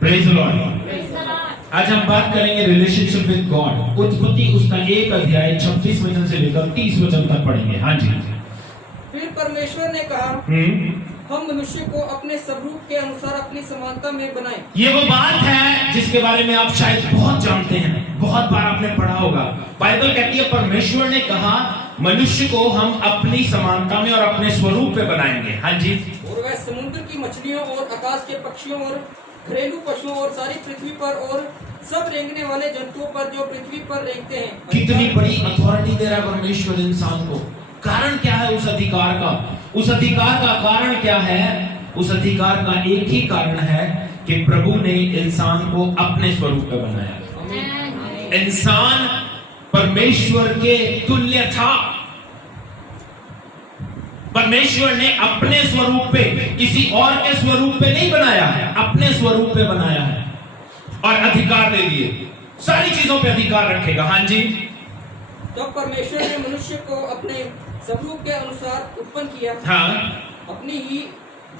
Praise the Lord. आज हम बात करेंगे रिलेशनशिप विद गॉड। उत्पत्ति उसका 1 अध्याय 26 वचन से लेकर 30 वचन तक पढ़ेंगे। हाँ जी। फिर परमेश्वर ने कहा, हम मनुष्य को अपने स्वरूप के अनुसार अपनी समानता में बनाएं। ये वो बात है जिसके बारे में आप शायद बहुत जानते हैं, बहुत बार आपने पढ़ा होगा। बाइबल कहती है परमेश्वर ने कहा मनुष्य को हम अपनी समानता में और अपने स्वरूप पे बनाएंगे। हाँ जी। और वह समुद्र की मछलियों और आकाश के पक्षियों और घरेलू पशुओं और सारी पृथ्वी पर और सब रेंगने वाले जंतुओं पर जो पृथ्वी पर रेंगते हैं। कितनी बड़ी अथॉरिटी दे रहा है परमेश्वर इंसान को। कारण क्या है उस अधिकार का? उस अधिकार का कारण क्या है? उस अधिकार का एक ही कारण है कि प्रभु ने इंसान को अपने स्वरूप पे बनाया। इंसान परमेश्वर के तुल्य था। परमेश्वर ने अपने स्वरूप पे, किसी और के स्वरूप पे नहीं बनाया, अपने स्वरूप पे बनाया है और अधिकार दे दिए। सारी चीजों पे अधिकार रखेगा। हाँ जी। तो परमेश्वर ने मनुष्य को अपने स्वरूप के अनुसार उत्पन्न किया। हाँ।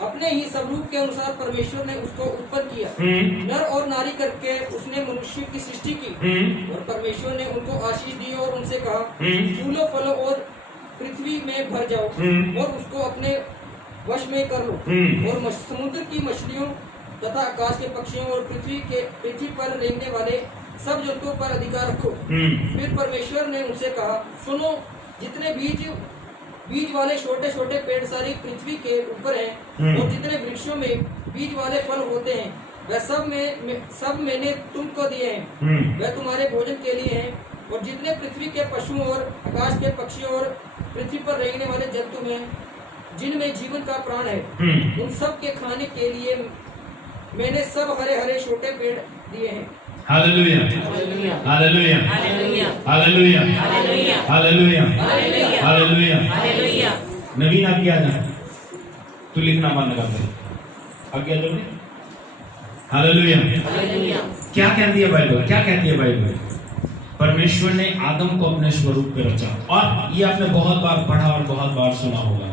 अपने ही स्वरूप के अनुसार परमेश्वर ने उसको उत्पन्न किया। नर और नारी करके उसने मनुष्य की सृष्टि की। और परमेश्वर ने उनको आशीष दी और उनसे कहा, फूलो फलो और पृथ्वी में भर जाओ और उसको अपने वश में कर लो और समुद्र की मछलियों तथा आकाश के पक्षियों और पृथ्वी पर रेंगने वाले सब जंतुओं पर अधिकार रखो। फिर परमेश्वर ने उनसे कहा, सुनो, जितने बीज वाले छोटे छोटे पेड़ सारी पृथ्वी के ऊपर हैं और जितने वृक्षों में बीज वाले फल होते हैं वह सब मैंने तुमको दिए हैं, वह तुम्हारे भोजन के लिए हैं। और जितने पृथ्वी के पशुओं और आकाश के पक्षियों और पृथ्वी पर रहने वाले जंतु में जिनमें जीवन का प्राण है, उन सब के खाने के लिए मैंने सब हरे हरे छोटे पेड़ दिए हैं। Hallelujah, hallelujah, hallelujah, hallelujah, hallelujah. नवीन आज्ञा जाए तू लिखना बंद कर दे। आज्ञा दो। हालेलुया। क्या कहती है बाइबल? क्या कहती है बाइबल? परमेश्वर ने आदम को अपने स्वरूप पे रचा। और ये आपने बहुत बार पढ़ा और बहुत बार सुना होगा।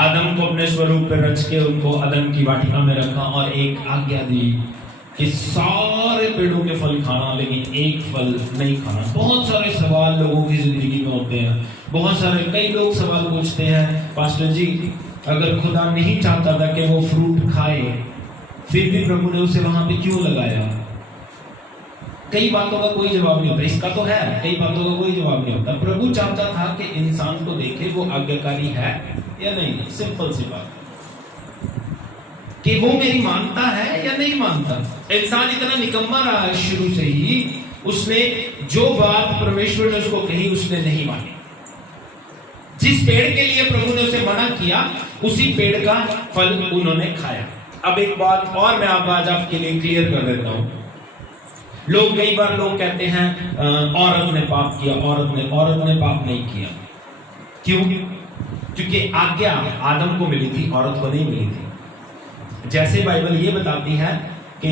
आदम को अपने स्वरूप पे रच के उनको अदन की वाटिका में रखा और एक आज्ञा दी कि सारे पेड़ों के फल खाना लेकिन एक फल नहीं खाना। बहुत सारे सवाल लोगों की जिंदगी में होते हैं। बहुत सारे कई लोग सवाल पूछते हैं, पास्टर जी अगर खुदा नहीं चाहता था कि वो फ्रूट खाए फिर भी प्रभु ने उसे वहां पे क्यों लगाया? कई बातों का कोई जवाब नहीं होता। इसका तो है, कई बातों का कोई जवाब नहीं होता। प्रभु चाहता था कि इंसान को देखे वो आज्ञाकारी है या नहीं। सिंपल सी बात कि वो मेरी मानता है या नहीं मानता। इंसान इतना निकम्मा रहा है शुरू से ही, उसने जो बात परमेश्वर ने उसको कही उसने नहीं मानी। जिस पेड़ के लिए प्रभु ने उसे मना किया उसी पेड़ का फल उन्होंने खाया। अब एक बात और मैं आज आपके लिए क्लियर कर देता हूं। कई बार लोग कहते हैं औरत ने पाप किया, औरत ने पाप नहीं किया। क्यों? क्योंकि आज्ञा आदम को मिली थी, औरत को नहीं मिली थी। जैसे बाइबल ये बताती है कि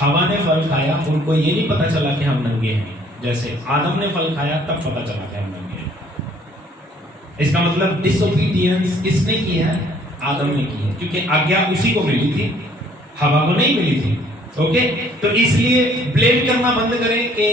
हवा ने फल खाया, उनको ये नहीं पता चला कि हम नंगे हैं। जैसे आदम ने फल खाया तब पता चला कि हम नंगे हैं। इसका मतलब डिसोबीडियंस किसने की है? आदम ने की है, क्योंकि आज्ञा उसी को मिली थी, हवा को नहीं मिली थी। ओके, तो इसलिए ब्लेम करना बंद करें कि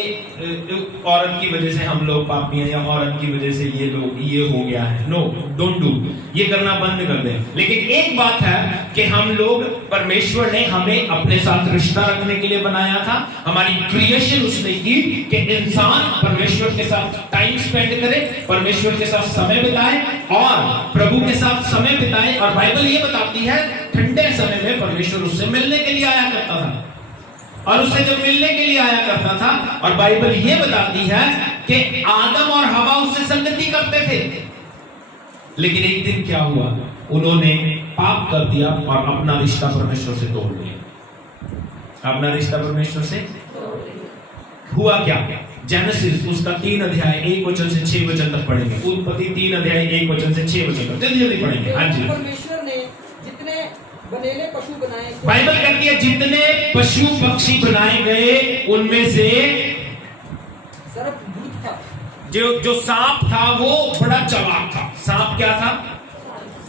औरत की वजह से हम लोग पापी हैं या औरत की वजह से ये हो गया है। No, don't do. ये करना बंद कर दें। लेकिन एक बात है कि हम लोग, परमेश्वर ने हमें अपने साथ रिश्ता रखने के लिए बनाया था। हमारी क्रिएशन उसने की कि इंसान परमेश्वर के साथ टाइम स्पेंड करे, परमेश्वर के साथ समय बिताए और प्रभु के साथ समय बिताए। और बाइबल ये बताती है ठंडे समय में परमेश्वर उससे मिलने के लिए आया करता था। और उससे जब मिलने के लिए आया करता था, और बाइबल ये बताती है कि आदम और हवा उससे संगति करते थे। लेकिन एक दिन क्या हुआ? उन्होंने पाप कर दिया और अपना रिश्ता परमेश्वर से तोड़ दिया। अपना रिश्ता परमेश्वर से हुआ क्या? जेनेसिस उसका 3 अध्याय 1 वचन से 6 वचन तक पढ़ेंगे। उत्पत्ति 3 अध्याय 1 वचन से 6 वचन तक जल्दी जल्दी पढ़ेंगे। हाँ जी। परमेश्वर ने जितने बनेले पशु बनाए, बाइबल कहती है जितने पशु पक्षी बनाए गए उनमें से सर्प धूर्त था। जो सांप था वो बड़ा चालाक था। सांप क्या था?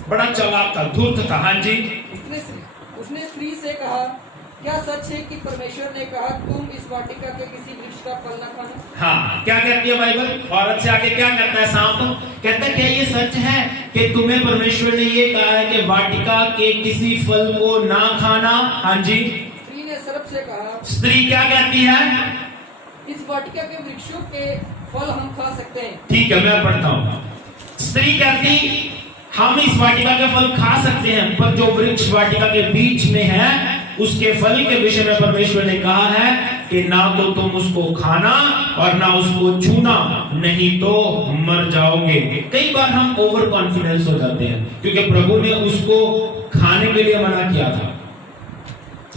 बड़ा चालाक था, धूर्त था। हाँ जी। उसने स्त्री से कहा, क्या सच है कि परमेश्वर ने कहा तुम इस वाटिका के किसी वृक्ष का फल न खाना? हाँ, क्या कहती है बाइबल? औरत से आके क्या कहता है सांप? कहता है क्या ये सच है कि तुम्हें परमेश्वर ने ये कहा है कि वाटिका के किसी फल को ना खाना? हाँ जी। स्त्री ने सर्प से कहा, स्त्री क्या कहती है? इस वाटिका के वृक्षों के फल हम खा सकते हैं। ठीक है, मैं पढ़ता हूँ। स्त्री कहती हम इस वाटिका के फल खा सकते हैं, पर जो वृक्ष वाटिका के बीच में है उसके फल के विषय में परमेश्वर ने कहा है कि ना तो तुम उसको खाना और ना उसको छूना, नहीं तो मर जाओगे। कई बार हम ओवर कॉन्फिडेंस हो जाते हैं क्योंकि प्रभु ने उसको खाने के लिए मना किया था,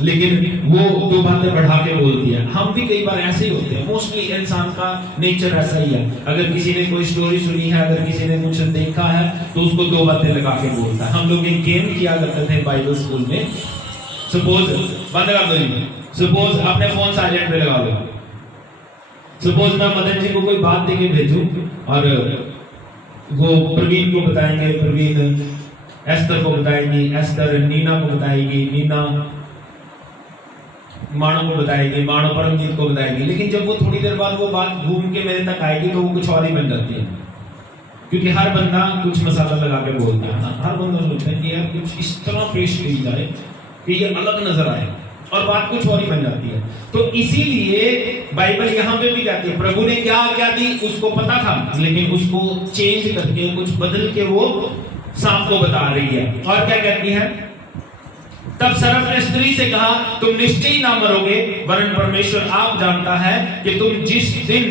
लेकिन वो दो बातें बढ़ा के बोल दिया। हम भी कई बार ऐसे ही होते हैं, मोस्टली इंसान का नेचर ऐसा ही है। अगर किसी ने कोई स्टोरी सुनी है, अगर किसी ने कुछ देखा है तो उसको दो बातें लगा के बोलता है। हम लोग एक गेम किया करते थे बाइबल स्कूल में। सपोज बंद कर दो जी, सपोज अपने फोन साइलेंट पे लगा लो। सपोज मैं मदन जी को कोई बात देके भेजूं और वो प्रवीण को बताएंगे, प्रवीण एस्तर को बताएगी, एस्तर नीना को बताएगी, नीना मानो को बताएगी, मानो परमजीत को बताएगी। लेकिन जब वो थोड़ी देर बाद वो बात घूम के मेरे तक आएगी तो वो कुछ और ही बन जाती है, क्योंकि हर बंदा कुछ मसाला लगा के बोलता है। हर बंदा सोचता है कि यार कुछ इस तरह पेश की जाए कि ये अलग नजर आए, और बात कुछ और ही बन जाती है। तो इसीलिए बाइबल यहाँ पे भी कहती है प्रभु ने क्या क्या दी उसको पता था, लेकिन उसको चेंज करके कुछ बदल के वो सांप को बता रही है। और क्या कहती है? तब सर्प ने स्त्री से कहा तुम निश्चय ना मरोगे, वरन परमेश्वर आप जानता है कि तुम जिस दिन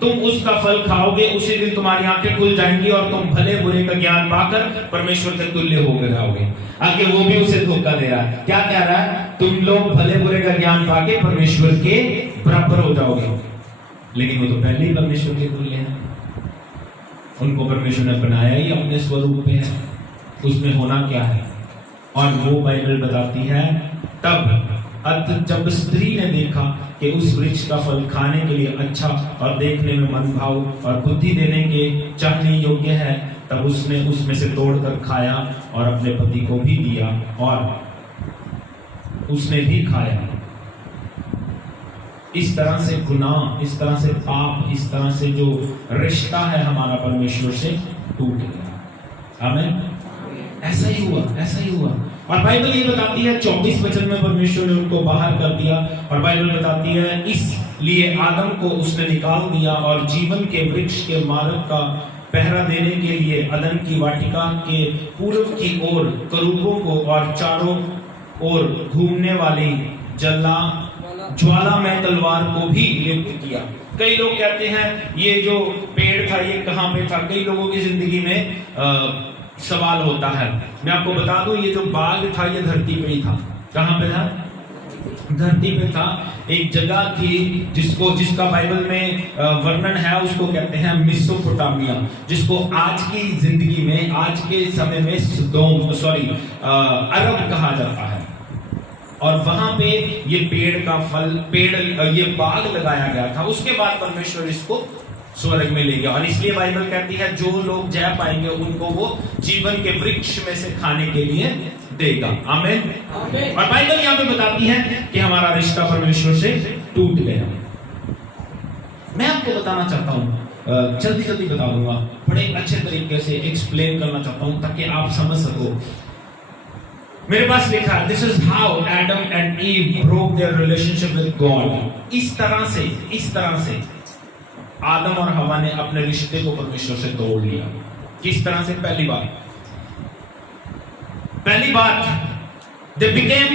तुम उसका फल खाओगे उसी दिन तुम्हारी आंखें खुल जाएंगी और तुम भले बुरे का ज्ञान पाकर परमेश्वर के तुल्य हो जाओगे। आगे वो भी उसे धोखा दे रहा है। क्या कह रहा है? तुम लोग भले बुरे का ज्ञान पाके परमेश्वर के बराबर हो जाओगे। लेकिन वो तो पहले ही परमेश्वर के तुल्य है, उनको परमेश्वर ने बनाया ही अपने स्वरूप में है, उसमें होना क्या है? और वो बाइबल बताती है तब जब स्त्री ने देखा कि उस वृक्ष का फल खाने के लिए अच्छा और देखने में मनभाव और बुद्धि देने के चाहने योग्य है, तब उसने उसमें से तोड़कर खाया और अपने पति को भी दिया और उसने भी खाया। इस तरह से गुनाह, इस तरह से पाप, इस तरह से जो रिश्ता है हमारा परमेश्वर से टूट गया। आमीन। ऐसा ही हुआ, ऐसा ही हुआ। और बाइबल ये बताती है 24 वचन में परमेश्वर ने उनको बाहर कर दिया। और बाइबल बताती है इसलिए आदम को उसने निकाल दिया और जीवन के वृक्ष के मार्ग का पहरा देने के लिए अदन की वाटिका के पूर्व की ओर करूबों को और चारों ओर घूमने वाली ज्वाला में तलवार को भी नियुक्त किया। कई लोग कहते हैं ये जो पेड़ था ये कहाँ पे था? कई लोगों की जिंदगी में सवाल होता है। मैं आपको बता दूं ये जो बाग था ये धरती पे ही था। कहाँ पे था? धरती पे था। एक जगह थी जिसका बाइबल में वर्णन है, उसको कहते हैं मेसोपोटामिया, जिसको आज की जिंदगी में, आज के समय में अरब कहा जाता है। और वहां पे ये ये बाग लगाया गया था। उसके बाद परमेश्वर इसको स्वर्ग में ले गया। और इसलिए बाइबल कहती है जो लोग जय पाएंगे उनको वो जीवन के वृक्ष में से खाने के लिए देगा। आमीन। और बाइबल यहाँ पे बताती है कि हमारा रिश्ता परमेश्वर से टूट गया। मैं आपको बताना चाहता हूँ, जल्दी जल्दी बता दूंगा, बड़े अच्छे तरीके से एक्सप्लेन करना चाहता हूँ ताकि आप समझ सको। मेरे पास लिखा है this is how Adam and ewe broke their relationship with God. इस तरह से आदम और हवा ने अपने रिश्ते को परमेश्वर से तोड़ लिया। किस तरह से? पहली बात they became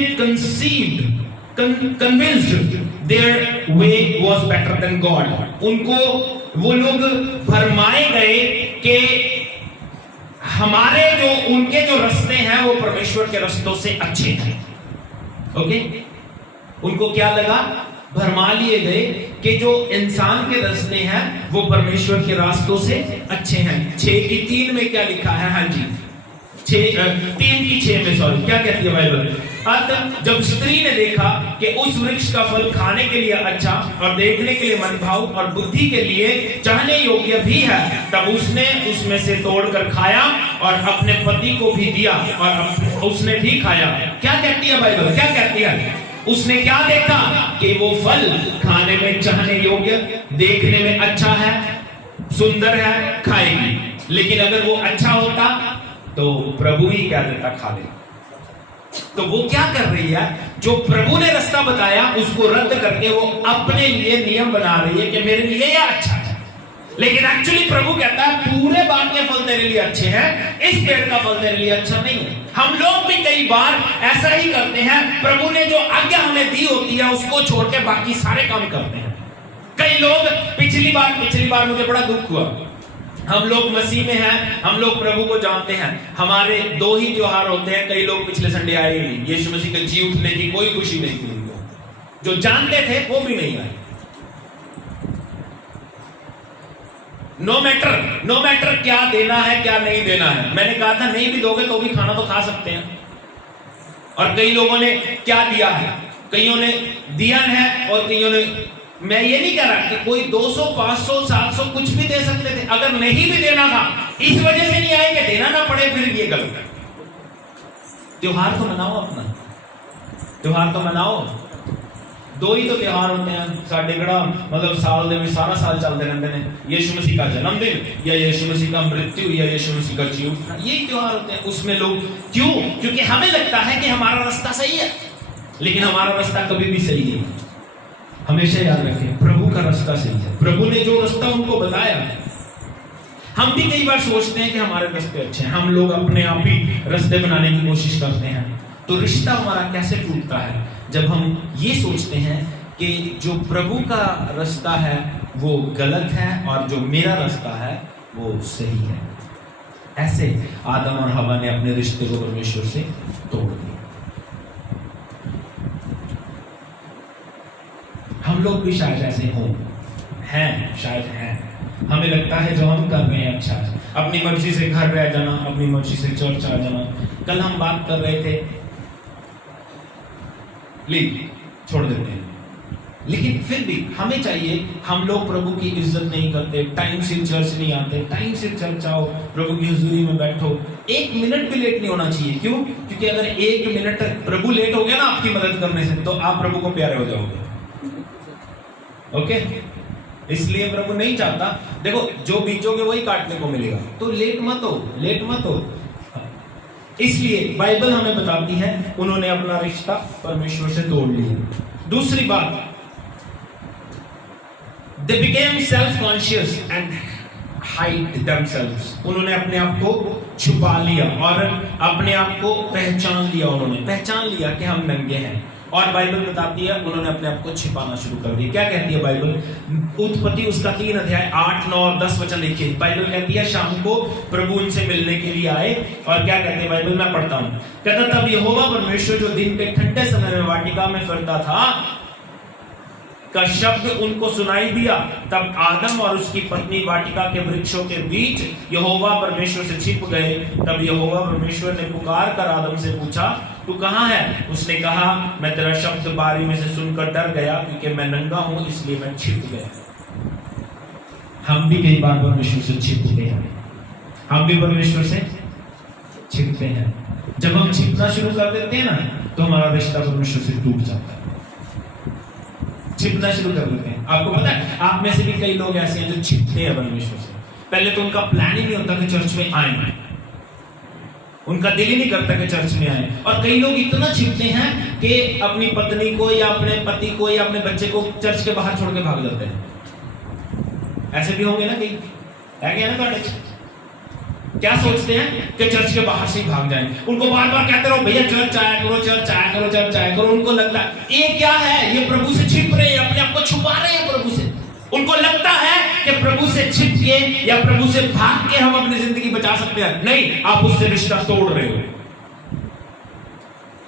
convinced their way was better than God। वो लोग भरमाए गए कि उनके जो रास्ते हैं वो परमेश्वर के रास्तों से अच्छे हैं। ओके, उनको क्या लगा? भरमा लिए गए कि जो इंसान के रास्ते हैं वो परमेश्वर के रास्तों से अच्छे हैं। 6:3 में क्या लिखा है? हाँ जी, 3:6 में, सॉरी, क्या कहती है बाइबल? अतः जब स्त्री ने देखा कि उस वृक्ष का फल खाने के लिए अच्छा और देखने के लिए मनभाव और बुद्धि के लिए चाहने योग्य भी है, तब उसने उसमें से तोड़कर खाया और अपने पति को भी दिया और उसने भी खाया। क्या कहती है बाइबल? क्या कहती है? उसने क्या देखा कि वो फल खाने में चाहने योग्य, देखने में अच्छा है, सुंदर है, खाएगी। लेकिन अगर वो अच्छा होता तो प्रभु ही क्या देता, खा ले। तो वो क्या कर रही है, जो प्रभु ने रास्ता बताया उसको रद्द करके वो अपने लिए नियम बना रही है कि मेरे लिए यह अच्छा है। लेकिन एक्चुअली प्रभु कहता है पूरे बाग के फल तेरे लिए अच्छे हैं, इस पेड़ का फल तेरे लिए अच्छा नहीं है। हम लोग भी कई बार ऐसा ही करते हैं, प्रभु ने जो आज्ञा हमें दी होती है उसको छोड़ के बाकी सारे काम करते हैं। कई लोग पिछली बार मुझे बड़ा दुख हुआ, हम लोग मसीह में हैं, हम लोग प्रभु को जानते हैं, हमारे 2 ही त्योहार होते हैं। कई लोग पिछले संडे आए ही नहीं, यीशु मसीह के जी उठने की कोई खुशी नहीं थी उनको, जो जानते थे वो भी नहीं आए। नो मैटर क्या देना है क्या नहीं देना है। मैंने कहा था नहीं भी दोगे तो भी खाना तो खा सकते हैं। और कई लोगों ने क्या दिया है, कईयों ने दिया है और कईयों ने, मैं ये नहीं कह रहा कि कोई 200 500 700 कुछ भी दे सकते थे, अगर नहीं भी देना था इस वजह से नहीं आए कि देना ना पड़े, फिर ये गलत है। त्योहार तो मनाओ, अपना त्योहार तो मनाओ। 2 ही तो त्योहार होते हैं साढ़े गड़ा, मतलब साल दे में सारा साल चलते रहते हैं, यीशु मसीह का जन्मदिन या यीशु मसीह का मृत्यु या यीशु मसीह का जी उठना, यही त्योहार होते हैं। उसमें लोग क्यों, क्योंकि हमें लगता है कि हमारा रास्ता सही है, लेकिन हमारा रास्ता कभी भी सही नहीं है। हमेशा याद रखें प्रभु का रास्ता सही है, प्रभु ने जो रास्ता उनको बताया। हम भी कई बार सोचते हैं कि हमारे रास्ते अच्छे हैं, हम लोग अपने आप ही रास्ते बनाने की कोशिश करते हैं। तो रिश्ता हमारा कैसे टूटता है जब हम ये सोचते हैं कि जो प्रभु का रास्ता है वो गलत है और जो मेरा रास्ता है वो सही है। ऐसे आदम और हवा ने अपने रिश्ते को परमेश्वर से तोड़ दिया। हम लोग भी शायद ऐसे हों, हैं, शायद हैं। हमें लगता है जो हम कर रहे हैं अच्छा है, अपनी मर्जी से घर रह जाना, अपनी मर्जी से चर्च आ जाना। कल हम बात कर रहे थे, छोड़ देते हैं, लेकिन फिर भी हमें चाहिए, हम लोग प्रभु की इज्जत नहीं करते, टाइम से चर्च नहीं आते, टाइम से चर्च आओ, प्रभु की हुजूरी में बैठो, 1 मिनट भी लेट नहीं होना चाहिए। क्यों? क्योंकि अगर 1 मिनट प्रभु लेट हो गया ना आपकी मदद करने से, तो आप प्रभु को प्यारे हो जाओगे। ओके, इसलिए प्रभु नहीं चाहता, देखो जो बीजोगे वही काटने को मिलेगा, तो लेट मत हो। इसलिए बाइबल हमें बताती है उन्होंने अपना रिश्ता परमेश्वर से तोड़ लिया। दूसरी बात, they became self-conscious and hide themselves। उन्होंने अपने आप को छुपा लिया और अपने आप को पहचान लिया कि हम नंगे हैं। और बाइबल बताती है उन्होंने अपने आप को छिपाना शुरू कर दिया। क्या कहती है बाइबल? उत्पत्ति उसका 3 अध्याय 8, 9 और 10 वचन देखिए। बाइबल कहती है शाम को प्रभु उनसे मिलने के लिए आए, और क्या कहते हैं बाइबल, मैं पढ़ता हूं। कहता तब यहोवा परमेश्वर जो दिन के ठंडे समय में वाटिका में फिरता था का शब्द उनको सुनाई दिया। तब आदम और उसकी पत्नी वाटिका के वृक्षों के बीच यहोवा परमेश्वर से छिप गए। तब यहोवा परमेश्वर ने पुकार कर आदम से पूछा, तू कहाँ है? उसने कहा, मैं तेरा शब्द बारी में से सुनकर डर गया, क्योंकि मैं नंगा हूं इसलिए मैं छिप गया। हम भी कई बार परमेश्वर से छिपते हैं, हम भी परमेश्वर से छिपते हैं। जब हम छिपना शुरू कर देते हैं ना, तो हमारा रिश्ता परमेश्वर से टूट जाता है। छिपना शुरू कर देते हैं। आपको पता है, आप में से भी कई लोग ऐसे हैं जो छिपते हैं परमेश्वर से। पहले तो उनका प्लान ही नहीं होता कि चर्च में आए, उनका दिल ही नहीं करता कि चर्च में आए। और कई लोग इतना छिपते हैं कि अपनी पत्नी को या अपने पति को या अपने बच्चे को चर्च के बाहर छोड़ के भाग जाते हैं। ऐसे भी होंगे ना, कई है क्या ना? क्या सोचते हैं कि चर्च के बाहर से ही भाग जाएं। उनको बार बार कहते रहो, भैया चर्च आया करो, चर्च आया करो, चर्च आया करो। उनको लगता है ये क्या है, ये प्रभु से छिप रहे हैं, अपने आप को छुपा रहे हैं प्रभु से। उनको लगता है कि प्रभु से छिप के या प्रभु से भाग के हम अपनी जिंदगी बचा सकते हैं। नहीं, आप उससे रिश्ता तोड़ रहे हो,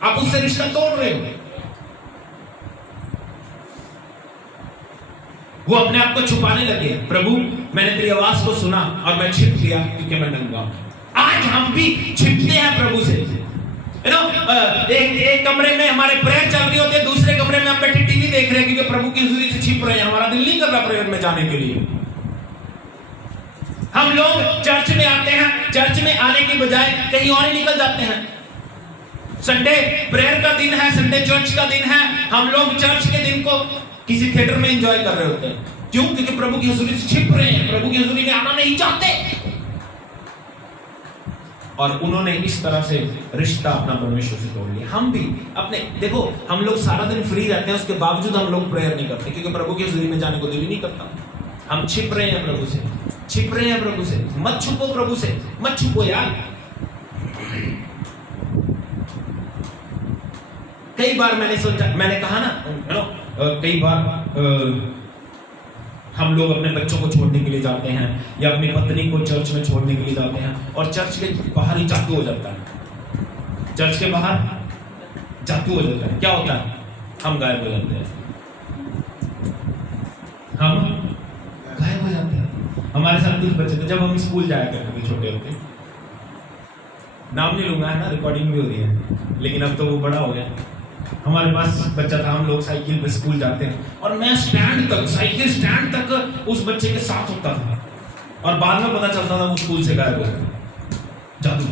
आप उससे रिश्ता तोड़ रहे हो। वो अपने आप को छुपाने लगे। प्रभु, मैंने तेरी आवाज को सुना और मैं छिप गया क्योंकि मैं नंगा हूं। आज हम भी छिपते हैं प्रभु से। एक कमरे में हमारे प्रेयर चल रही होती है, दूसरे कमरे में हम बैठे टीवी देख रहे हैं क्योंकि प्रभु की हुजूरी से छिप रहे हैं। हमारा दिल नहीं कर रहा प्रेयर में जाने के लिए। हम लोग चर्च में आते हैं, चर्च में आने की बजाय कहीं और ही निकल जाते हैं। संडे प्रेयर का दिन है, संडे चर्च का दिन है। हम लोग चर्च के दिन को किसी थिएटर में एंजॉय कर रहे होते हैं। क्यों? क्योंकि प्रभु की हजूरी से छिप रहे हैं, प्रभु की हजूरी में आना नहीं चाहते। और उन्होंने इस तरह से रिश्ता अपना परमेश्वर से तोड़ लिया। हम भी अपने, देखो हम लोग सारा दिन फ्री रहते हैं, उसके बावजूद हम लोग प्रेयर नहीं करते, क्योंकि प्रभु की हजूरी में जाने को दिल ही नहीं करता। हम छिप रहे हैं प्रभु से, छिप रहे हैं प्रभु से। मत छुपो प्रभु से, मत छुपो यार। कई बार मैंने सोचा, मैंने कहा ना, कई बार हम लोग अपने बच्चों को छोड़ने के लिए जाते हैं या अपनी पत्नी को चर्च में छोड़ने के लिए जाते हैं, और चर्च के बाहर ही जादू हो जाता है। चर्च के बाहर जादू हो जाता है। क्या होता है? हम गायब हो जाते हैं, हम गायब हो जाते हैं। हमारे साथ कुछ बच्चे थे, जब हम स्कूल जाया करते थे छोटे होते, नाम नहीं लूंगा है ना, रिकॉर्डिंग भी हो रही है, लेकिन अब तो वो बड़ा हो गया। हमारे पास बच्चा था, हम लोग साइकिल पे स्कूल जाते हैं, और मैं स्टैंड तक, साइकिल स्टैंड तक उस बच्चे के साथ होता था, और बाद में पता चलता था वो स्कूल से गायब हो गया। जादू।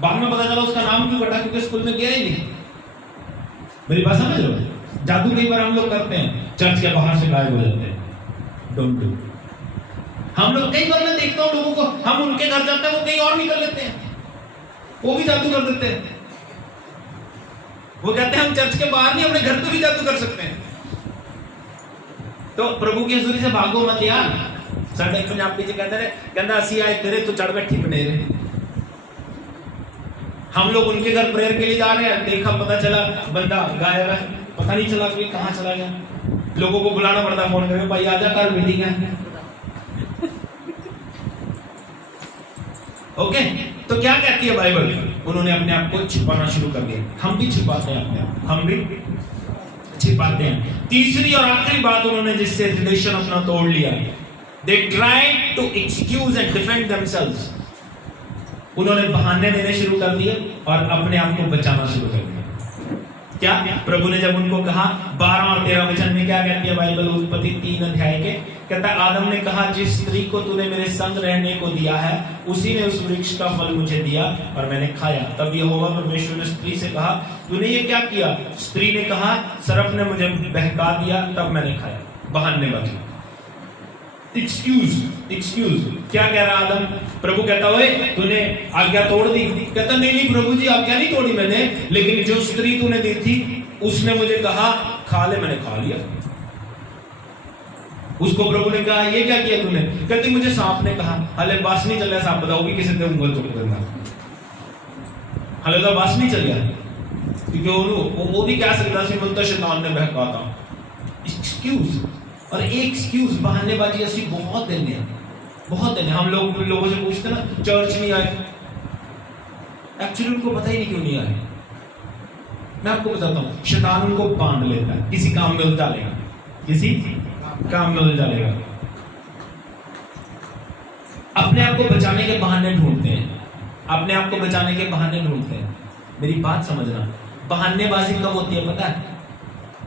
बाद में पता चला उसका नाम क्यों कटा, क्योंकि स्कूल में गया ही नहीं। मेरी बात समझ लो? जादू कई बार हम लोग करते हैं, चर्च के बाहर से गायब हो जाते हैं। Don't do. हम लोग कई बार मैं देखता हूं लोगों को, हम उनके घर जाते हैं, वो कहीं और निकल लेते हैं, वो भी जादू कर देते हैं। वो कहते हैं हम चर्च के बाहर नहीं, अपने घर पे भी जादू कर सकते हैं। तो प्रभु की हजूरी से भागो मत यार। साढ़े पंजाबी जी कहते रहे, कहना असी आए तेरे तो चढ़ बैठी बनेरे। हम लोग उनके घर प्रेयर के लिए जा रहे हैं, देखा पता चला बंदा गायब है, पता नहीं चला कोई कहां चला गया। लोगों को बुलाना पड़ता, फोन करके, भाई आजा कल मीटिंग है। ओके, तो क्या कहती है बाइबल? उन्होंने अपने आप को छिपाना शुरू कर दिया। हम भी छिपाते हैं अपने आप, हम भी छिपाते हैं। तीसरी और आखिरी बात उन्होंने जिससे रिलेशन अपना तोड़ लिया, they tried to excuse and defend themselves. उन्होंने बहाने देने शुरू कर दिए और अपने आप को बचाना शुरू कर दिया। क्या? प्रभु ने जब उनको कहा, 12 और 13 वचन में क्या कहती है बाइबल? उत्पत्ति 3 अध्याय के, कहता है आदम ने कहा, जिस स्त्री को तूने मेरे संग रहने को दिया है, उसी ने उस वृक्ष का फल मुझे दिया और मैंने खाया। तब यहोवा परमेश्वर ने स्त्री से कहा, तूने ये क्या किया? स्त्री ने कहा, सर्प ने मुझे बहका दिया, तब मैंने खाया। बहानेबाजी, एक्सक्यूज। क्या कह रहा आदम? प्रभु कहता ओए तूने आज्ञा तोड़ दी। कहता नहीं प्रभु जी, आज्ञा नहीं तोड़ी मैंने, लेकिन जो स्त्री तूने दी थी उसने मुझे कहा खा ले, मैंने खा लिया। उसको प्रभु ने कहा ये क्या किया तूने? कहती मुझे सांप ने कहा। हले बस नहीं चल रहा सांप, बताओ भी किसी ने उंगल तोड़ देना। हले तो बस नहीं चल गया, क्योंकि वो भी क्या सकता सी, मन तो शैतान ने बहका था। एक्सक्यूज, और एक एक्सक्यूज, बहानेबाजी ऐसी बहुत देने हैं, बहुत देने। हम लोग लोगों से पूछते ना, चर्च नहीं आए, एक्चुअली उनको पता ही नहीं क्यों नहीं आए। मैं आपको बताता हूं, शैतान उनको बांध लेता है, किसी काम में उलझा लेगा, किसी काम में उलझा लेगा। अपने आप को बचाने के बहाने ढूंढते हैं, अपने आप को बचाने के बहाने ढूंढते हैं। मेरी बात समझना, बहानेबाजी कब होती है पता है?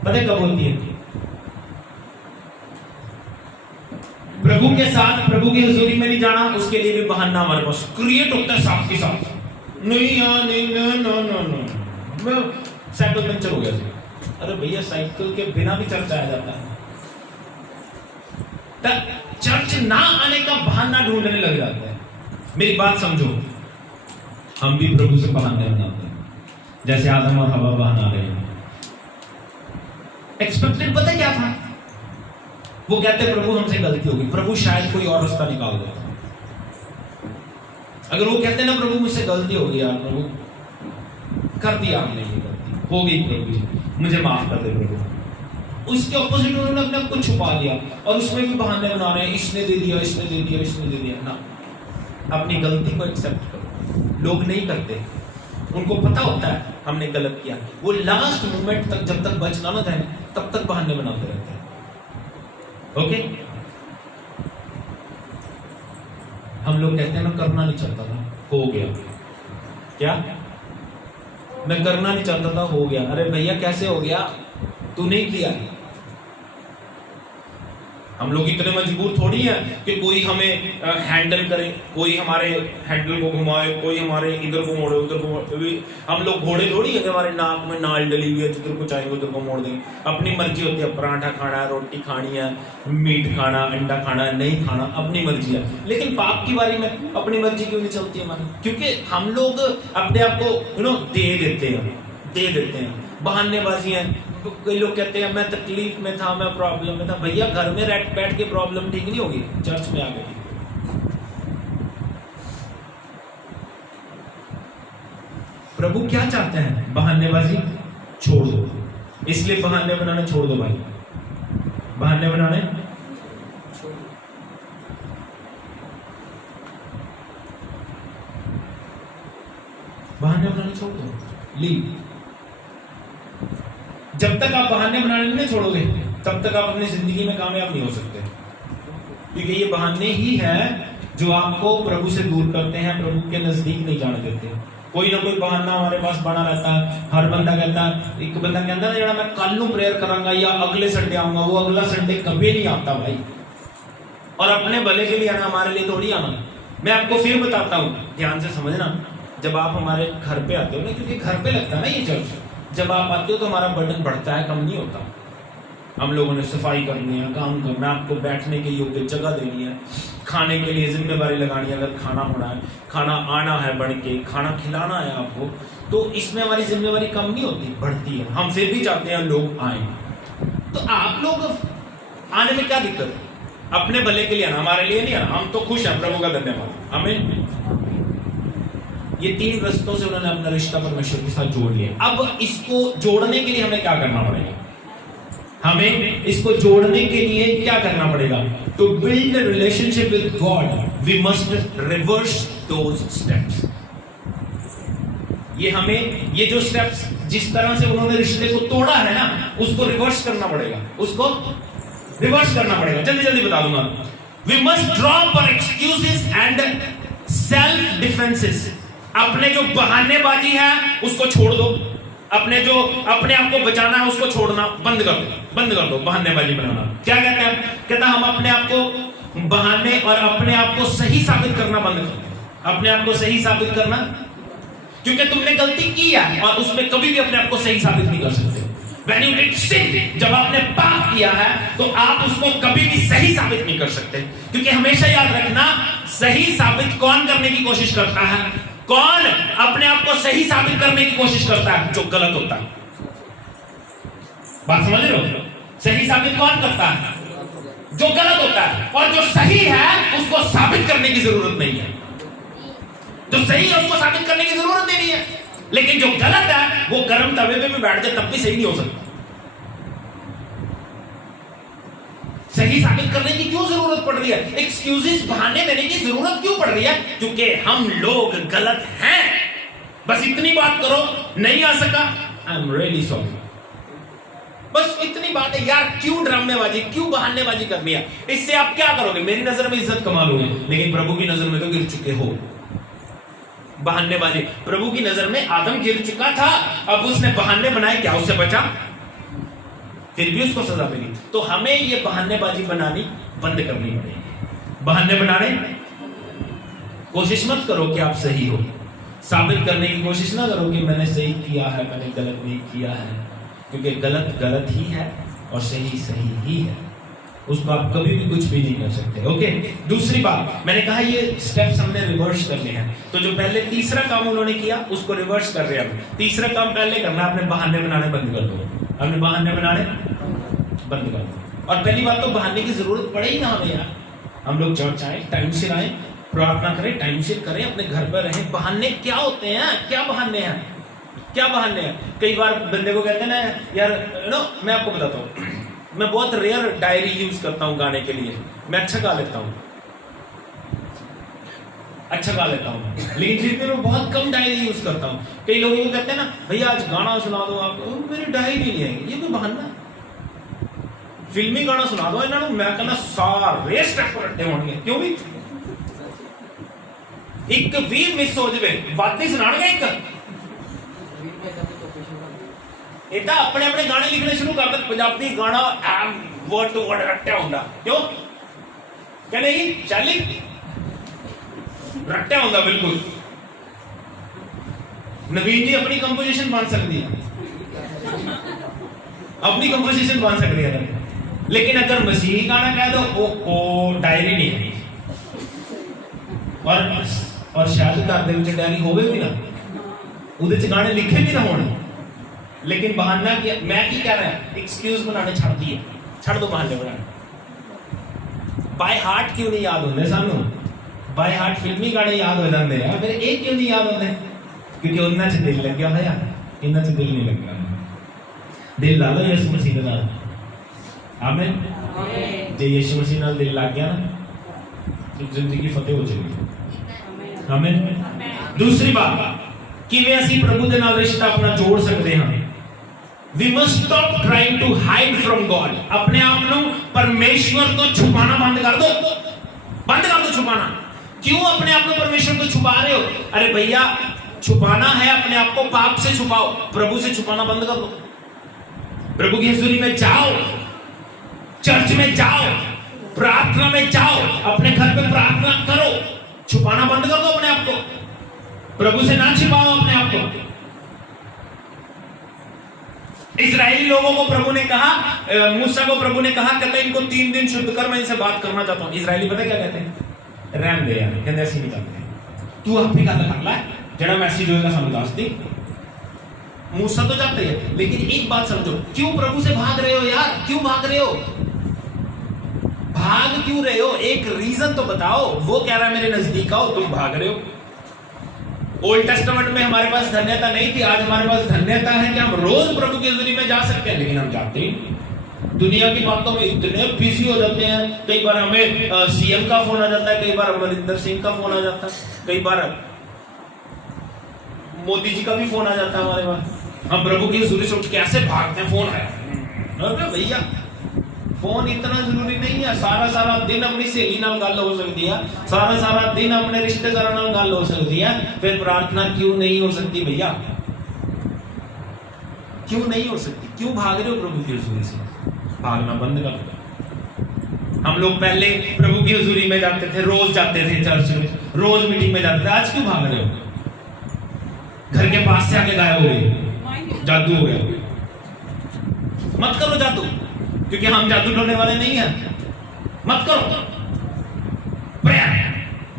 पता है कब होती है? प्रभु के साथ, प्रभु की हुजूरी में नहीं जाना, उसके लिए भी बहाना हमारे पास क्रिएट होता है साथ के साथ। नहीं, मैं साइकिल पंचर हो गया। अरे भैया, साइकिल के बिना भी चर्च आया जाता है। चर्च ना आने का बहाना ढूंढने लग जाते हैं। मेरी बात समझो, हम भी प्रभु से बहाने बनाते हैं, जैसे आदम और हवा बहाना रहे हैं। एक्सपेक्टेड पता क्या था? वो कहते प्रभु हमसे गलती होगी, प्रभु शायद कोई और रास्ता निकाल दे। अगर वो कहते ना प्रभु मुझसे गलती हो गई यार, प्रभु कर दिया हमने, ये गलती हो गई, प्रभु जी मुझे माफ कर दे प्रभु। उसके ऑपोजिट उन्होंने अपने आप को छुपा लिया और उसमें भी बहाने बना रहे हैं, इसने दे दिया, इसने दे दिया, इसने दे दिया। ना, अपनी गलती को एक्सेप्ट करो। लोग नहीं करते, उनको पता होता है हमने गलत किया, वो लास्ट मोमेंट तक जब तक बचना ना जाए तब तक बहाने बनाते रहते हैं। ओके, हम लोग कहते हैं मैं करना नहीं चाहता था, हो गया। क्या? मैं करना नहीं चाहता था, हो गया। अरे भैया कैसे हो गया? तू नहीं किया। हम लोग इतने मजबूर थोड़ी हैं कि कोई हमें हैंडल करे, कोई हमारे हैंडल को घुमाए, कोई हमारे इधर को मोड़े उधर को मोड़े। हम लोग घोड़े थोड़ी है कि हमारे नाक में नाल डली हुई है, जिधर को चाहेंगे उधर को मोड़ देंगे। अपनी मर्जी होती है, पराठा खाना है, रोटी खानी है, मीट खाना, अंडा खाना है, नहीं खाना, अपनी मर्जी है। लेकिन पाप की बारी में अपनी मर्जी क्यों नहीं चलती हमारी? क्योंकि हम लोग अपने आप को दे देते हैं, बहानेबाजी है। तो कई लोग कहते हैं मैं तकलीफ में था, मैं प्रॉब्लम में था। भैया घर में बैठ के प्रॉब्लम ठीक नहीं होगी, चर्च में आके ठीक। प्रभु क्या चाहते हैं? बहानेबाजी छोड़ दो। इसलिए बहाने बनाने छोड़ दो भाई, बहाने बनाने छोड़ दो। लीव। जब तक आप बहाने बनाने नहीं छोड़ोगे तब तक आप अपनी जिंदगी में कामयाब नहीं हो सकते, क्योंकि ये बहाने ही है जो आपको प्रभु से दूर करते हैं, प्रभु के नजदीक नहीं जाने देते। कोई ना कोई बहाना हमारे पास बना रहता है। हर बंदा कहता है, एक बंदा कहता है ना, मैं कल नू प्रेयर करांगा या अगले संडे आऊंगा, वो अगला संडे कभी नहीं आता भाई। और अपने भले के लिए आना, हमारे लिए थोड़ी आना। मैं आपको फिर बताता हूँ, ध्यान से समझना। जब आप हमारे घर पे आते हो ना, क्योंकि घर पे लगता है ना ये चर्च, जब आप आते हो तो हमारा बर्डन बढ़ता है, कम नहीं होता। हम लोगों ने सफाई करनी है, काम करना, आपको बैठने के योग्य जगह देनी है, खाने के लिए जिम्मेदारी लगानी है। अगर खाना होना है, खाना आना है, बन के खाना खिलाना है आपको, तो इसमें हमारी जिम्मेदारी कम नहीं होती, बढ़ती है। हम फिर भी चाहते हैं लोग आए। तो आप लोग आने में क्या दिक्कत है? अपने भले के लिए आना, हमारे लिए नहीं आना। हम तो खुश हैं, प्रभु का धन्यवाद, हमें। ये 3 रस्तों से उन्होंने अपना रिश्ता परमेश्वर के साथ जोड़ लिया। अब इसको जोड़ने के लिए हमें क्या करना पड़ेगा? हमें इसको जोड़ने के लिए क्या करना पड़ेगा? To build a relationship with God we must reverse those steps. ये जो स्टेप्स, जिस तरह से उन्होंने रिश्ते को तोड़ा है ना, उसको रिवर्स करना पड़ेगा, उसको रिवर्स करना पड़ेगा। जल्दी जल्दी बता दूंगा। We must drop our excuses and self defences. अपने जो बहानेबाजी है उसको छोड़ दो। अपने आप को बचाना है उसको छोड़ना बंद कर दो बहानेबाजी बनाना। क्या कहते हैं? कहता हम अपने आप को बहाने और अपने आप को सही साबित करना बंद कर दो। अपने आप को सही साबित करना, क्योंकि तुमने गलती की है और उसमें कभी भी अपने आप को सही साबित नहीं कर सकते। When you did sin, जब आपने पाप किया है तो आप उसको कभी भी सही साबित नहीं कर सकते, क्योंकि हमेशा याद रखना, सही साबित कौन करने की कोशिश करता है? कौन अपने आप को सही साबित करने की कोशिश करता है? जो गलत होता है। बात समझ रहे हो? सही साबित कौन करता है? जो गलत होता है। और जो सही है उसको साबित करने की जरूरत नहीं है। जो सही है उसको साबित करने की जरूरत नहीं है, लेकिन जो गलत है वो गर्म तवे पे भी बैठ जाए तब भी सही नहीं हो सकता। सही साबित करने की क्यों जरूरत पड़ रही है? एक्सक्यूजेस, बहाने देने की जरूरत क्यों पड़ रही है? क्योंकि हम लोग गलत हैं। बस इतनी बात करो, नहीं आ सका, आई एम रियली सॉरी। बस इतनी बात है यार। क्यों ड्रामेबाजी, क्यों बहानेबाजी करनी है? इससे आप क्या करोगे? मेरी नजर में इज्जत कमा लोगे, लेकिन प्रभु की नजर में तो गिर चुके हो। बहानेबाजी, प्रभु की नजर में आदम गिर चुका था, अब उसने बहाने बनाए, क्या उससे बचा? फिर भी उसको सजा मिली। तो हमें ये बहानेबाजी बनानी बंद करनी पड़ेगी। बहाने बनाने कोशिश मत करो कि आप सही हो। साबित करने की कोशिश ना करो कि मैंने सही किया है, मैंने गलत नहीं किया है, क्योंकि गलत गलत ही है और सही सही ही है। उसको आप कभी भी कुछ भी नहीं कर सकते। ओके, दूसरी बात मैंने कहा, ये स्टेप्स हमने रिवर्स करने हैं। तो जो पहले तीसरा काम उन्होंने किया उसको रिवर्स कर रहे हैं। तीसरा काम पहले करना, अपने बहाने बनाने बंद कर दो। अपने बहाने बनाने बंद कर दो। और पहली बात तो बहाने की जरूरत पड़े ही ना हमें यार। हम लोग चर्च आए, टाइम से आए, प्रार्थना करें, टाइम से करें, अपने घर पर रहें। बहाने क्या होते हैं? क्या बहाने हैं? क्या बहाने हैं? कई बार बंदे को कहते हैं ना यार, मैं आपको बताता हूँ, मैं बहुत रेयर डायरी यूज करता हूँ गाने के लिए। मैं अच्छा गा लेता हूँ, लेकिन फिर भी मैं बहुत कम डायरी यूज करता हूँ। कई लोगों को कहते हैं ना, भैया आज गाना सुना दो आप, मेरी डायरी नहीं है। ये कोई बहाना? फिल्मी गाना सुना दो इन्होंने, मैं कहना सारे स्टेप रट्टे होंगे। क्यों भी एक भी मिस हो जाए, वादी सुनाएंगे एक ਇਹ ਤਾਂ ਆਪਣੇ ਆਪਣੇ ਗਾਣੇ ਲਿਖਣੇ ਸ਼ੁਰੂ ਕਰ ਦਿੱਤੇ। ਪੰਜਾਬੀ ਗਾਣਾ ਵਰਡ ਟੂ ਵਰਡ ਰੱਟਿਆ ਹੁੰਦਾ, ਕਿਉਂ ਕਿ ਨਹੀਂ ਚਾਲੀ ਰੱਟਿਆ ਹੁੰਦਾ ਬਿਲਕੁਲ। नवीन जी अपनी कंपोजिशन बन सकती है, अपनी कंपोजिशन बन सकती है, लेकिन अगर मसीही गाना कह दो वो डायरी नहीं है। और शायद घर दे विच डायरी होवे भी ना, उहदे च गाने लिखे भी ना होण, लेकिन बहाना कि मैं की कह रहा है, एक्सक्यूज बनाने छड़ दिए, छड़ दो बहाने बनाने। बाय हार्ट क्यों नहीं याद होंदे सानू? बाय हार्ट फिल्मी गाने याद हो जाते हैं, फिर ये क्यों नहीं याद होंदे? क्योंकि उन्ना च दिल लग्या होया, इन्ना च दिल नहीं लग्या। दिल ला लो यीशु मसीह दे नाल, आमीन। जे यीशु मसीह नाल दिल लग गया ना तो जिंदगी फतेह हो जाएगी, आमीन। दूसरी बात, किवें असीं प्रभु दे नाल रिश्ता अपना जोड़ सकते हैं? We must stop trying to hide from God. अपने आप को परमेश्वर तो छुपाना बंद कर दो, बंद कर दो छुपाना। क्यों अपने आप को परमेश्वर को छुपा रहे हो? अरे भैया, छुपाना है अपने आप को, पाप से छुपाओ, प्रभु से छुपाना बंद कर दो। प्रभु की हजूरी में जाओ, चर्च में जाओ, प्रार्थना में जाओ, अपने घर पे प्रार्थना करो, छुपाना बंद कर दो अपने आप को, प्रभु से ना छिपाओ अपने आप को। इजरायली लोगों को प्रभु ने कहा, मूसा को प्रभु ने कहा, कहते इनको 3 दिन शुद्ध कर, मैं इनसे बात करना चाहता हूं। इजरायली पता क्या कहते हैं? रहम दे यार, कहते ऐसे नहीं करते, तू अपनी गल कर ला, जड़ा मैसेज होएगा सानू दस दी। मूसा तो जाते हैं, लेकिन एक बात समझो, क्यों प्रभु से भाग रहे हो यार? क्यों भाग रहे हो? भाग क्यों रहे हो? एक रीजन तो बताओ। वो कह रहा है मेरे नजदीक आओ, तुम भाग रहे हो। ओल्ड टेस्टामेंट में हमारे पास धन्यता नहीं थी, आज हमारे पास धन्यता है कि हम रोज प्रभु की हजूरी में जा सकते हैं, लेकिन हम जाते ही दुनिया की बातों में इतने बिजी हो जाते हैं। कई बार हमें सीएम का फोन आ जाता है, कई बार अमरिंदर सिंह का फोन आ जाता है, कई बार मोदी जी का भी फोन आ जाता है हमारे पास। हम प्रभु की हजूरी से कैसे भागते हैं, फोन आया। और भैया फोन इतना जरूरी नहीं है। सारा दिन अपनी सहेली नाल गल हो सकती है, सारा दिन अपने रिश्तेदारों नाल गल हो सकती है, फिर प्रार्थना क्यों नहीं हो सकती भैया? क्यों नहीं हो सकती? क्यों भाग रहे हो प्रभु की हजूरी से? भागना बंद कर दो। हम लोग पहले प्रभु की हजूरी में जाते थे, रोज जाते थे चर्च में, रोज मीटिंग में जाते थे। आज क्यों भाग रहे हो? घर के पास से आके गायब हो गए, जादू हो गया। मत करो जादू, क्योंकि हम जादू टोने वाले नहीं हैं। मत करो। प्रेयर,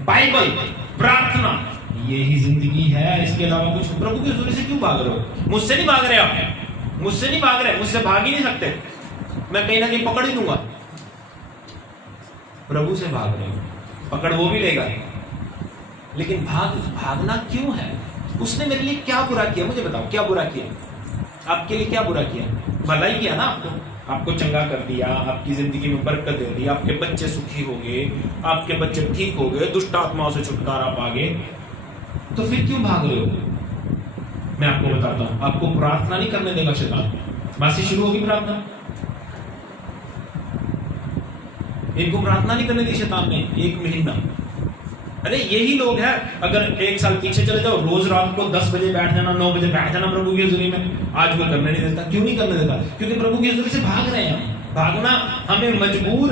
बाइबल, प्रार्थना, यही जिंदगी है, इसके अलावा कुछ। प्रभु की हजूरी से क्यों भाग रहे हो? मुझसे नहीं भाग रहे आप, मुझसे नहीं भाग रहे, मुझसे भाग ही नहीं सकते, मैं कहीं ना कहीं पकड़ ही दूंगा। प्रभु से भाग रहे हो, पकड़ वो भी लेगा, लेकिन भागना क्यों है? उसने मेरे लिए क्या बुरा किया? मुझे बताओ, क्या बुरा किया? आपके लिए क्या बुरा किया? भला ही किया ना आपको चंगा कर दिया, आपकी जिंदगी में बरकत दे दी, आपके बच्चे सुखी हो गए, आपके बच्चे ठीक हो गए, दुष्ट आत्माओं से छुटकारा पा गए, तो फिर क्यों भाग रहे हो? मैं आपको बताता हूं, आपको प्रार्थना नहीं करने देगा शैतान। मासी शुरू होगी प्रार्थना, इनको प्रार्थना नहीं करने दी शैतान ने 1 महीना। अरे यही लोग हैं, अगर 1 साल पीछे चले जाओ, रोज रात को 10 बजे बैठ जाना, 9 बजे बैठ जाना प्रभु की हजूरी में। आज वो करने नहीं देता। क्यों नहीं करने देता? क्योंकि प्रभु की हजूरी से भाग रहे हैं। भागना हमें मजबूर,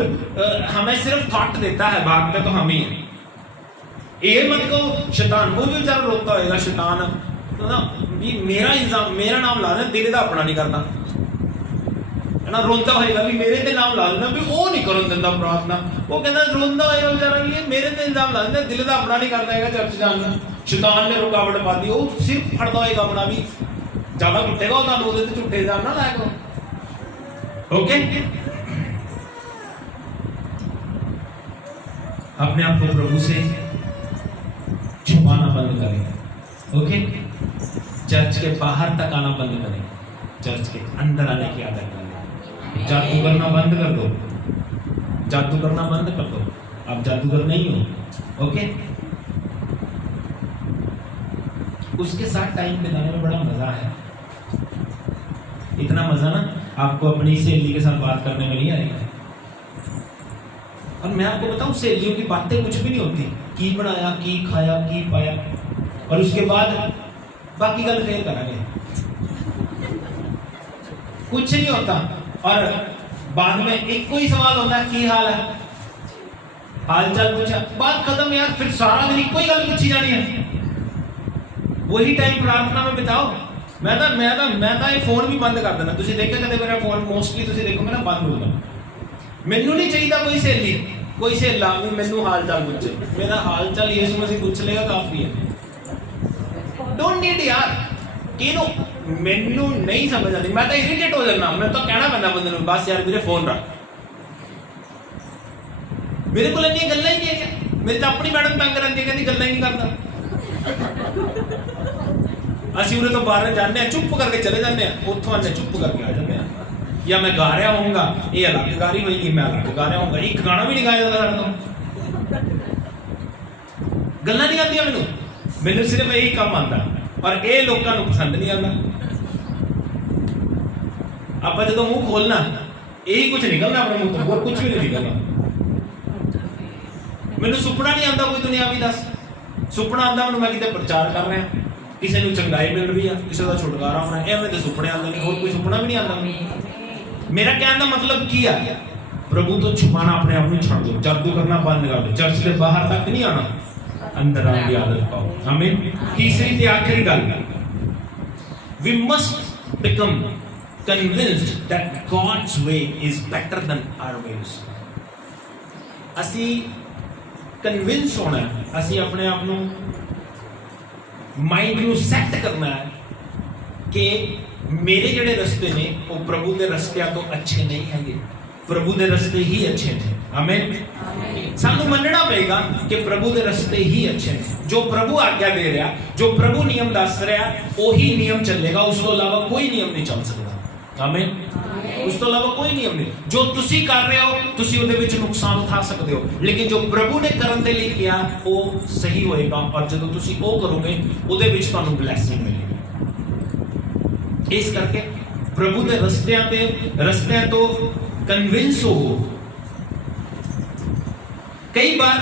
हमें सिर्फ थॉट देता है, भागते तो हम ही हैं। ये मत को शैतान, वो भी बेचारा रोकता होगा शैतान ना, मेरा इल्जाम, मेरा नाम ला रहे, दिल का अपना नहीं करता है ना, रोंदा होएगा भी मेरे ते नाम ला देना भी वो नहीं करन दिंदा प्रार्थना। वो कहता रोंदा होएगा बेचारा भी ये मेरे ते इल्जाम ला देना, दिल का अपना नहीं करता है चर्च जाना। शैतान ने रुकावट पा दी, वो सिर्फ फड़दा होएगा अपना भी, ज्यादा कुटेगा वो तानू ओदे ते झूठे इल्जाम ना लाया करो। ओके, अपने आप को प्रभु से छुपाना बंद करें। ओके, चर्च के बाहर तक आना बंद करें, चर्च के अंदर आने की आदत करें। जादू करना बंद कर दो, जादू करना बंद कर दो, आप जादूगर नहीं हो। ओके, उसके साथ टाइम बिताने में बड़ा मजा है, इतना मजा ना आपको अपनी सहेली के साथ बात करने में नहीं आएगा। और मैं आपको बताऊं, सहेलियों की बातें कुछ भी नहीं होती, की बनाया, की खाया, की पाया, और उसके बाद बाकी गल फेर करेंगे। कुछ नहीं होता। और बाद में एक कोई सवाल होता है की हाल है, हाल चाल पूछा, बात खत्म यार। फिर सारा दिन कोई गल पूछी जानी है। वही टाइम प्रार्थना में बिताओ। मैं ये फोन भी बंद कर देना। तुसी देखो कदे मेरा फोन मोस्टली तुसी देखोगे ना बंद होगा। मैनू नहीं चाहिए कोई सहेली कोई सहेला भी मैनू हाल चाल पूछे। मेरा हाल चाल यीशु मसीह पूछ लेगा काफी है। डोंट नीड यार किनो मैनू नहीं समझ आती। मैं तो इरिटेट हो जाना। मैं तो कहना पैंदा बंदे नूं बस यार मेरे फोन रख। मेरे को इन्नी गल्लां ही नहीं है। मेरी तो अपनी मैडम तंग करती कहती गल्लां ही नहीं करता। ਅਸੀਂ ਉਰੇ ਤੋਂ ਬਾਹਰ ਜਾਂਦੇ ਆ ਚੁੱਪ ਕਰਕੇ ਚਲੇ ਜਾਂਦੇ ਆ, ਉੱਥੋਂ ਆਨੇ ਚੁੱਪ ਕਰਕੇ ਆ ਜਾਂਦੇ ਆ। ਜਾਂ ਮੈਂ ਗਾ ਰਿਹਾ ਹੋਊਂਗਾ ਇਹ ਅਲੱਗ ਗਾ ਰਹੀ ਹੋਏਗੀ, ਮੈਂ ਅਲੱਗ ਗਾ ਰਿਹਾ ਹੋਊਂਗਾ। ਇੱਕ ਗਾਣਾ ਵੀ ਨਹੀਂ ਗਾਇਆ ਜਾਂਦਾ ਸਾਡੇ ਤੋਂ। ਗੱਲਾਂ ਨਹੀਂ ਆਉਂਦੀਆਂ ਮੈਨੂੰ। ਮੈਨੂੰ ਸਿਰਫ ਇਹੀ ਕੰਮ ਆਉਂਦਾ ਔਰ ਇਹ ਲੋਕਾਂ ਨੂੰ ਪਸੰਦ ਨਹੀਂ ਆਉਂਦਾ। ਆਪਾਂ ਜਦੋਂ ਮੂੰਹ ਖੋਲਣਾ ਇਹੀ ਕੁਝ ਨਿਕਲਣਾ ਆਪਣੇ ਮੂੰਹ ਤੋਂ, ਹੋਰ ਕੁਝ ਵੀ ਨਹੀਂ ਨਿਕਲਣਾ। ਮੈਨੂੰ ਸੁਪਨਾ ਨਹੀਂ ਆਉਂਦਾ ਕੋਈ ਦੁਨਿਆਵੀ ਦੱਸ। ਸੁਪਨਾ ਆਉਂਦਾ ਮੈਨੂੰ ਮੈਂ ਕਿਤੇ ਪ੍ਰਚਾਰ ਕਰ ਰਿਹਾ, ਕਿਸੇ ਨੂੰ ਚੰਗਾਈ ਮਿਲ ਰਹੀ ਆ, ਕਿਸੇ ਦਾ ਛੁਟਕਾਰਾ ਹੋਣਾ। ਐਵੇਂ ਦੇ ਸੁਪਨੇ ਆਉਂਦੇ ਨੇ, ਹੋਰ ਕੋਈ ਸੁਪਨਾ ਵੀ ਨਹੀਂ ਆਉਂਦਾ ਮੈਨੂੰ। ਮੇਰਾ ਕਹਿਣ ਦਾ ਮਤਲਬ ਕੀ ਆ, ਪ੍ਰਭੂ ਤੋਂ ਛੁਪਾਣਾ ਆਪਣੇ ਆਪ ਨੂੰ ਛੱਡ ਦਿਓ। ਜਾਦੂ ਕਰਨਾ ਬੰਦ ਕਰ ਦਿਓ। ਚਰਚ ਦੇ ਬਾਹਰ ਤੱਕ ਨਹੀਂ ਆਣਾ, ਅੰਦਰ ਆਉਣ ਦੀ ਆਦਤ ਪਾਓ। ਆਮੀਨ। ਤੀਸਰੀ ਤੇ ਆਖਰੀ ਗੱਲ, we must become convinced that God's way is better than our ways। ਅਸੀਂ ਕਨਵਿੰਸ ਹੋਣਾ, ਅਸੀਂ ਆਪਣੇ ਆਪ ਨੂੰ ਮਾਈਂਡ ਨੂੰ ਸੈੱਟ ਕਰਨਾ ਹੈ ਕਿ ਮੇਰੇ ਜਿਹੜੇ ਰਸਤੇ ਨੇ ਉਹ ਪ੍ਰਭੂ ਦੇ ਰਸਤਿਆਂ ਤੋਂ ਅੱਛੇ ਨਹੀਂ ਹੈਗੇ। ਪ੍ਰਭੂ ਦੇ ਰਸਤੇ ਹੀ ਅੱਛੇ ਨੇ। ਆਮੀਨ। ਸਾਨੂੰ ਮੰਨਣਾ ਪਏਗਾ ਕਿ ਪ੍ਰਭੂ ਦੇ ਰਸਤੇ ਹੀ ਅੱਛੇ ਨੇ। ਜੋ ਪ੍ਰਭੂ ਆਗਿਆ ਦੇ ਰਿਹਾ, ਜੋ ਪ੍ਰਭੂ ਨਿਯਮ ਦੱਸ ਰਿਹਾ, ਉਹੀ ਨਿਯਮ ਚੱਲੇਗਾ। ਉਸ ਤੋਂ ਇਲਾਵਾ ਕੋਈ ਨਿਯਮ ਨਹੀਂ ਚੱਲ ਸਕਦਾ। ਆਮੀਨ। ਉਸ ਤੋਂ ਇਲਾਵਾ ਕੋਈ ਨਿਯਮ ਨਹੀਂ। ਜੋ ਤੁਸੀਂ ਕਰ ਰਹੇ ਹੋ ਤੁਸੀਂ ਉਹਦੇ ਵਿੱਚ ਨੁਕਸਾਨ ਉਠਾ ਸਕਦੇ ਹੋ, ਲੇਕਿਨ ਜੋ ਪ੍ਰਭੂ ਨੇ ਕਰਨ ਦੇ ਲਈ ਕਿਹਾ ਉਹ ਸਹੀ ਹੋਏਗਾ। ਔਰ ਜਦੋਂ ਤੁਸੀਂ ਉਹ ਕਰੋਗੇ ਉਹਦੇ ਵਿੱਚ ਤੁਹਾਨੂੰ ਬਲੈਸਿੰਗ ਮਿਲੇਗੀ। ਇਸ ਕਰਕੇ ਪ੍ਰਭੂ ਦੇ ਰਸਤਿਆਂ ਤੋਂ ਕਨਵਿੰਸ ਹੋਵੋ। ਕਈ ਵਾਰ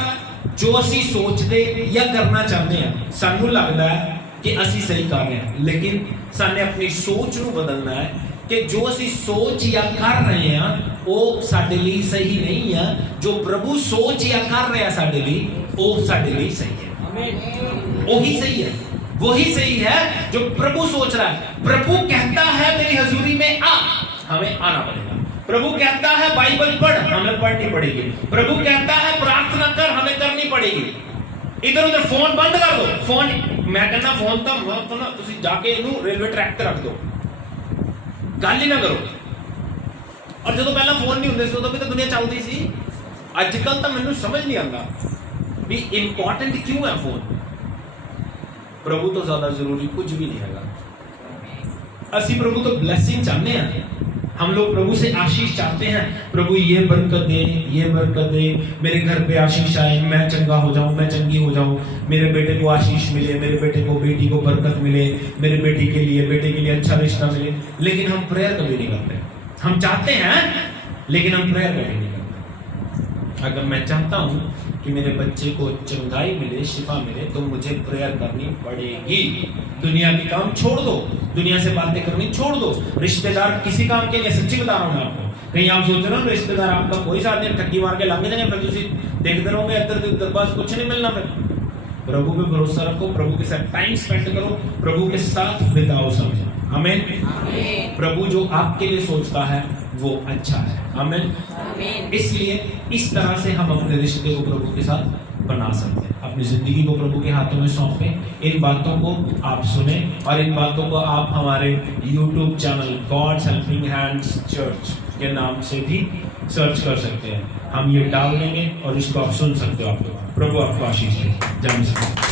ਜੋ ਅਸੀਂ ਸੋਚਦੇ ਜਾਂ ਕਰਨਾ ਚਾਹੁੰਦੇ ਹਾਂ ਸਾਨੂੰ ਲੱਗਦਾ ਹੈ ਕਿ ਅਸੀਂ ਸਹੀ ਕਰ ਰਹੇ ਹਾਂ, ਲੇਕਿਨ ਸਾਨੂੰ ਆਪਣੀ ਸੋਚ ਨੂੰ ਬਦਲਣਾ ਹੈ ਕਿ ਜੋ ਅਸੀਂ ਸੋਚ ਜਾਂ ਕਰ ਰਹੇ ਹਾਂ ਉਹ ਸਾਡੇ ਲਈ ਸਹੀ ਨਹੀਂ ਹੈ। ਜੋ ਪ੍ਰਭੂ ਸੋਚ ਜਾਂ ਕਰ ਰਿਹਾ ਸਾਡੇ ਲਈ ਉਹ ਸਾਡੇ ਲਈ ਸਹੀ ਹੈ। वही सही है, वही सही है जो प्रभु सोच रहा है। प्रभु कहता है मेरी हजूरी में आ, हमें आना पड़ेगा। प्रभु कहता है बाइबल पढ़, हमें पढ़नी पड़ेगी। प्रभु कहता है प्रार्थना कर, हमें करनी पड़ेगी। इधर उधर फोन बंद कर दो। फोन मैं कहना फोन तो ना तुसी जाके इनू रेलवे ट्रैक ते रख दो, गल ही ना करो। और जो पहला फोन नहीं होंदे सी उदों भी तो दुनिया चलती सी। अजकल तो मैनू समझ नहीं आता भी इंपॉर्टेंट क्यों है फोन। प्रभु तो ज्यादा जरूरी कुछ भी नहीं है। असी प्रभु तो ब्लेसिंग चाहते हैं, हम लोग प्रभु से आशीष चाहते हैं। प्रभु ये बरकत दे, ये बरकत दे, मेरे घर पे आशीष आए, मैं चंगा हो जाऊं, मैं चंगी हो जाऊं, मेरे बेटे को आशीष मिले, मेरे बेटे को बेटी को बरकत मिले, मेरे बेटे के लिए अच्छा रिश्ता मिले। लेकिन हम प्रेयर कभी नहीं करते। हम चाहते हैं लेकिन हम प्रेयर कभी नहीं करते। अगर मैं चाहता हूं कि मेरे बच्चे को चंगाई मिले, शिफा मिले, तो मुझे प्रेयर करनी पड़ेगी। दुनिया के काम छोड़ दो, दुनिया से बातें करनी छोड़ दो। रिश्तेदार किसी काम के लिए, सच्ची बता रहा हूं मैं आपको, कहीं आप सोच रहे हो रिश्तेदार आपका कोई साथ नहीं, ठगी मार के लंघ जाएंगे, फिर तुसी देखते रहोगे इधर उधर, बस कुछ नहीं मिलना। फिर प्रभु पे भरोसा रखो, प्रभु के साथ टाइम स्पेंड करो, प्रभु के साथ बिताओ समय। आमीन। प्रभु जो आपके लिए सोचता है वो अच्छा है। आमीन। इसलिए इस तरह से हम अपने रिश्ते को प्रभु के साथ बना सकते हैं। अपनी जिंदगी को प्रभु के हाथों में सौंपें। इन बातों को आप सुने और इन बातों को आप हमारे YouTube channel God's helping hands church के नाम से भी सर्च कर सकते हैं। हम ये डाल देंगे और इसको आप सुन सकते हो। प्रभु आपको आशीष दे। जय मसीह।